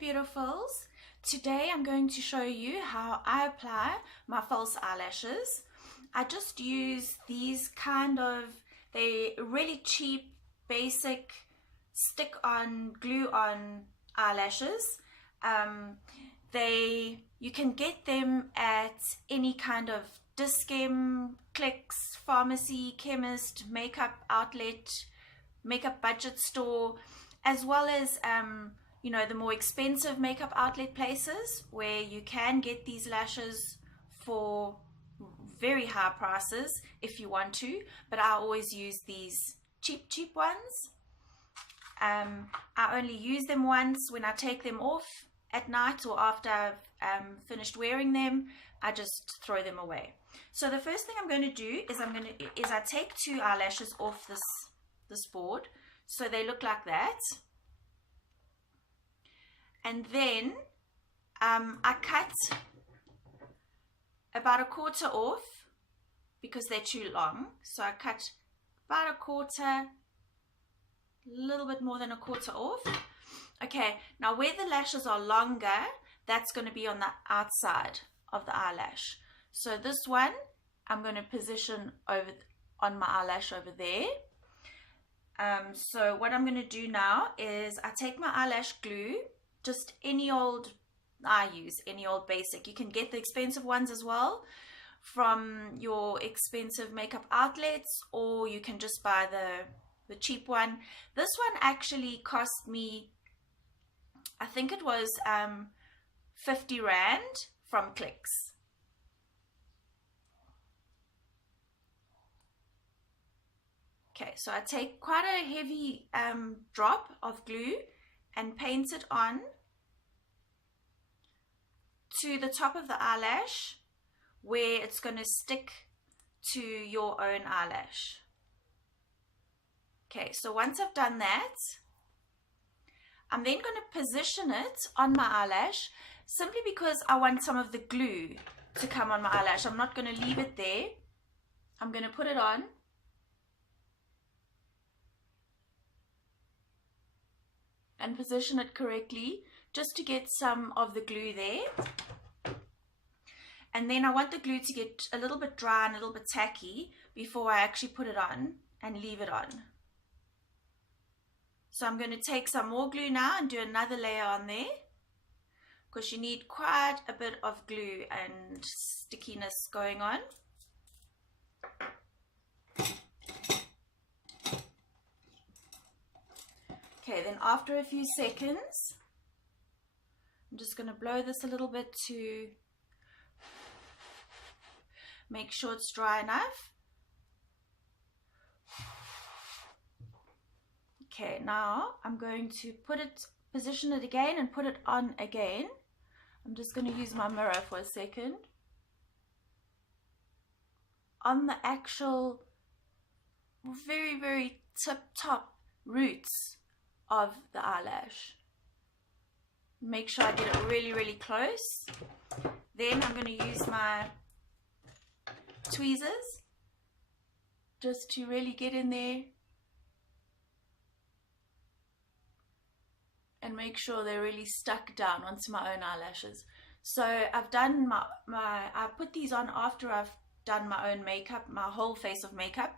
beautifuls. Today I'm going to show you how I apply my false eyelashes. I just use these they're really cheap, basic, stick-on, glue-on eyelashes. You can get them at any kind of discount, Clicks, pharmacy, chemist, makeup outlet, makeup budget store, as well as the more expensive makeup outlet places where you can get these lashes for very high prices if you want to, but I always use these cheap ones. I only use them once when I take them off at night or after I've finished wearing them. I just throw them away. So the first thing I'm going to do is I take 2 eyelashes off this board, so they look like that, and then I cut about 1/4 off because they're too long. So I cut about 1/4, a little bit more than 1/4 off. Okay, now where the lashes are longer, that's going to be on the outside of the eyelash. So this one I'm going to position on my eyelash over there. So what I'm going to do now is I take my eyelash glue, just any old, I use any old basic. You can get the expensive ones as well from your expensive makeup outlets, or you can just buy the cheap one. This one actually cost me, I think it was 50 Rand from Clicks. Okay, so I take quite a heavy drop of glue and paint it on to the top of the eyelash where it's going to stick to your own eyelash. Okay, so once I've done that, I'm then going to position it on my eyelash simply because I want some of the glue to come on my eyelash. I'm not going to leave it there. I'm going to put it on. And position it correctly just to get some of the glue there. And then I want the glue to get a little bit dry and a little bit tacky before I actually put it on and leave it on. So I'm going to take some more glue now and do another layer on there, because you need quite a bit of glue and stickiness going on. Okay, then after a few seconds, I'm just going to blow this a little bit to make sure it's dry enough. Okay, now I'm going to position it again and put it on again. I'm just going to use my mirror for a second. On the actual very top roots of the eyelash. Make sure I get it really close. Then I'm going to use my tweezers just to really get in there and make sure they're really stuck down onto my own eyelashes. So I've done I put these on after I've done my own makeup, my whole face of makeup,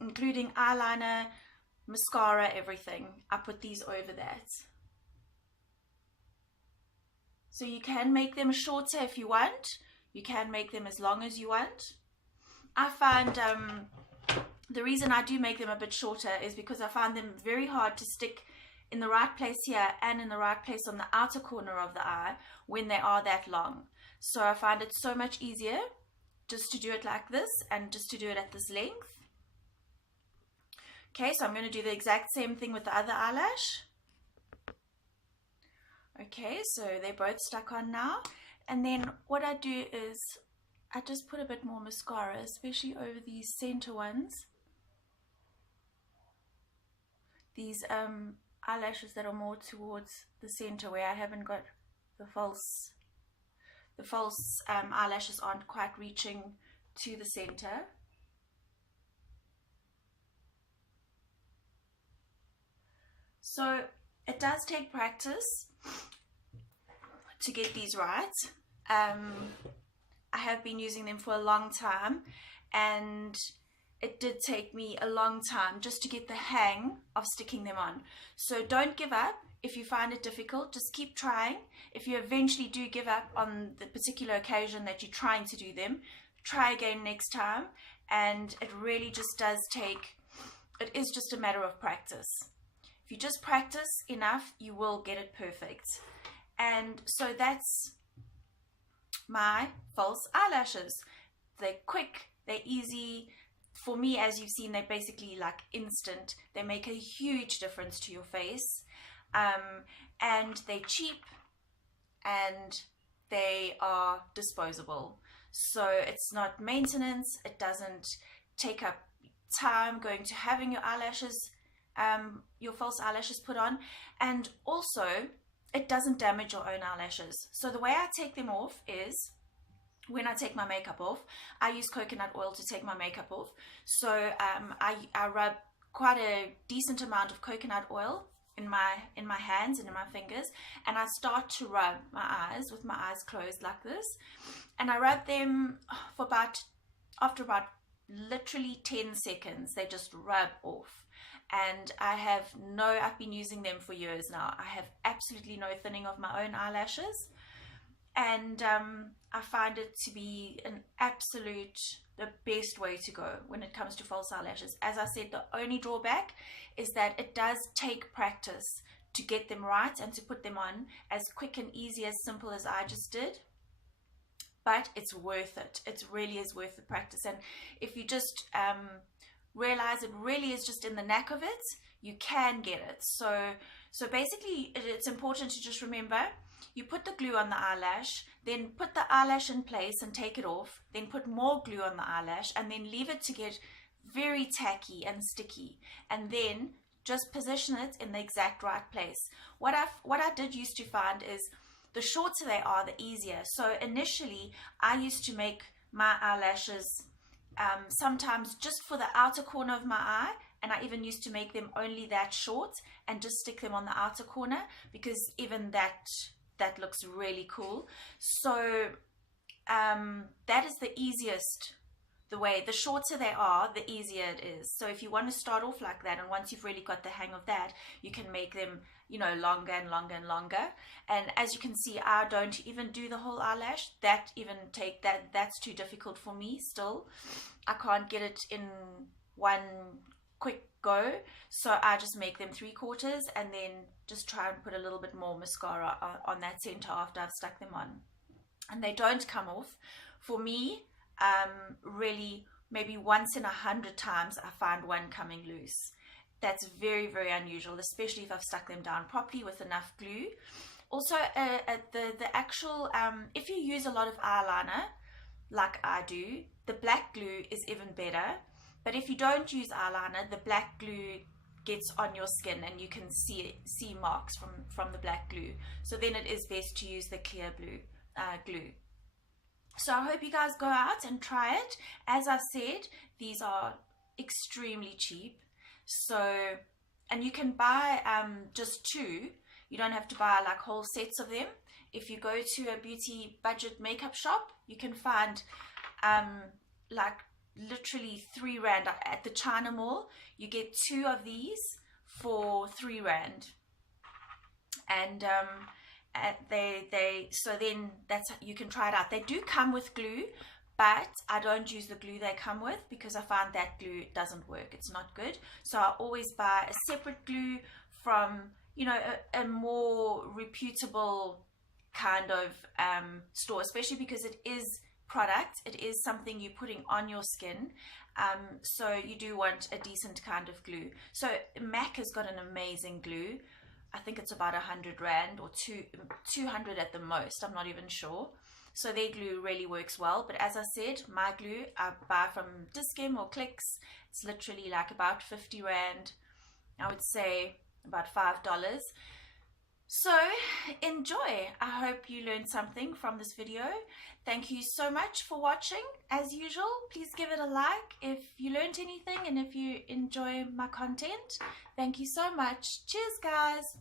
including eyeliner, mascara, everything. I put these over that. So you can make them shorter if you want. You can make them as long as you want. I find the reason I do make them a bit shorter is because I find them very hard to stick in the right place here and in the right place on the outer corner of the eye when they are that long. So I find it so much easier just to do it like this and just to do it at this length. Okay, so I'm going to do the exact same thing with the other eyelash. Okay, so they're both stuck on now. And then what I do is I just put a bit more mascara, especially over these center ones. These eyelashes that are more towards the center where I haven't got the false eyelashes aren't quite reaching to the center. So it does take practice. to get these right. I have been using them for a long time, and it did take me a long time just to get the hang of sticking them on. So don't give up. If you find it difficult, just keep trying. If you eventually do give up on the particular occasion that you're trying to do them, try again next time. And it really just does take, it is just a matter of practice. If you just practice enough, you will get it perfect. And so that's my false eyelashes. They're quick, they're easy. For me, as you've seen, they're basically like instant. They make a huge difference to your face. And they're cheap, and they are disposable. So it's not maintenance. It doesn't take up time going to having your eyelashes, your false eyelashes put on. And also, it doesn't damage your own eyelashes. So the way I take them off is, when I take my makeup off, I use coconut oil to take my makeup off. So I rub quite a decent amount of coconut oil in my hands and in my fingers, and I start to rub my eyes with my eyes closed like this, and I rub them for after about literally 10 seconds. They just rub off, and I've been using them for years now. I have absolutely no thinning of my own eyelashes, and I find it to be the best way to go when it comes to false eyelashes. As I said, the only drawback is that it does take practice to get them right and to put them on as quick and easy, as simple as I just did. But it's worth it. It really is worth the practice. And if you just realize it really is just in the knack of it, you can get it. So basically, it's important to just remember, you put the glue on the eyelash, then put the eyelash in place and take it off, then put more glue on the eyelash, and then leave it to get very tacky and sticky, and then just position it in the exact right place. What I did used to find is, the shorter they are, the easier. So initially, I used to make my eyelashes sometimes just for the outer corner of my eye, and I even used to make them only that short and just stick them on the outer corner, because even that looks really cool. So that is the easiest, the way. The shorter they are, the easier it is. So if you want to start off like that, and once you've really got the hang of that, you can make them, longer and longer and longer. And as you can see, I don't even do the whole eyelash. That's too difficult for me still. I can't get it in one quick go, so I just make them 3/4 and then just try and put a little bit more mascara on that center after I've stuck them on, and they don't come off. For me, really, maybe once in 100 times I find one coming loose. That's very, very unusual, especially if I've stuck them down properly with enough glue. Also, the actual, if you use a lot of eyeliner like I do, the black glue is even better. But if you don't use eyeliner, the black glue gets on your skin and you can see marks from the black glue. So then it is best to use the clear glue. So I hope you guys go out and try it. As I said, these are extremely cheap. So, and you can buy just 2. You don't have to buy like whole sets of them. If you go to a beauty budget makeup shop, you can find like literally 3 rand at the China Mall. You get 2 of these for 3 rand, and so then you can try it out. They do come with glue, but I don't use the glue they come with, because I find that glue doesn't work. It's not good. So I always buy a separate glue from a more reputable kind of store, especially because it is product. It is something you're putting on your skin, so you do want a decent kind of glue. So MAC has got an amazing glue. I think it's about 100 rand or 200 at the most. I'm not even sure. So their glue really works well. But as I said, my glue I buy from D.I.Y or Clicks. It's literally like about 50 rand. I would say about $5. So enjoy. I hope you learned something from this video. Thank you so much for watching. As usual, please give it a like if you learned anything and if you enjoy my content. Thank you so much. Cheers, guys.